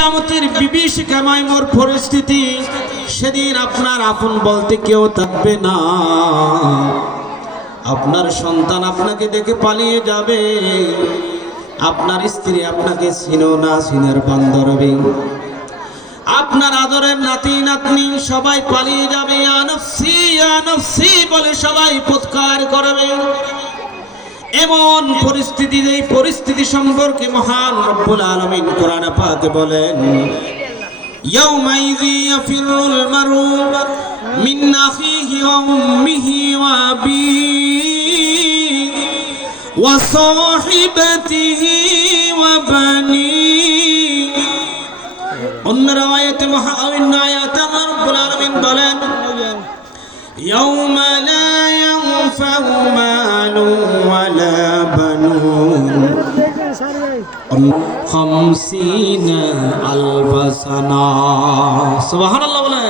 কিয়ামতের বিভীষিকাময় মোর পরিস্থিতি, সেদিন আপনার আপন বলতে কেউ থাকবে না। আপনার সন্তান আপনাকে দেখে পালিয়ে যাবে, আপনার স্ত্রী আপনাকে চিনো না, চিনার পান ধরবে, আপনার আদরের নাতি নাতনি সবাই পালিয়ে যাবে, ইয়া নফসি ইয়া নফসি বলে সবাই চিৎকার করবে। এমন পরিস্থিতি, এই পরিস্থিতি সম্পর্কে মহান রব্বুল আলামিন কোরআন পাকে বলেন, ইয়াউমাইযি ইয়াফিরুল মারউ মিন আখিহি ওয়া উম্মিহি ওয়া আবিহি ওয়া সাহিবাতিহি ওয়া বানিহি। অন্য আয়াতে অন্য আয়াতে রব্বুল আলামিন বলেন, ইয়াউমা লা ইয়ানফাউ মালু ওয়ালা বানুন 50 আলফ সানা। সুবহানাল্লাহ বলেন।